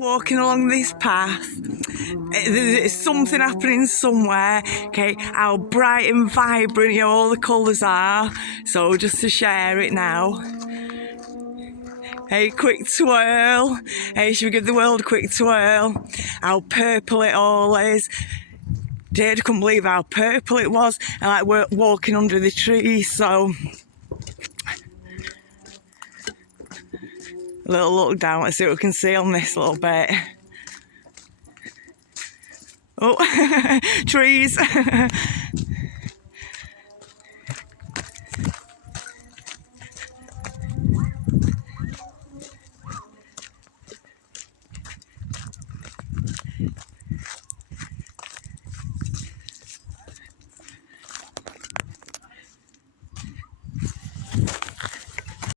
walking along this path. There's something happening somewhere. Okay, how bright and vibrant, you know, all the colours are. So just to share it now. Hey, quick twirl. Hey, should we give the world a quick twirl? How purple it all is. I couldn't believe how purple it was. And like we're walking under the trees, so a little look down. Let's see what we can see on this little bit. Oh, trees.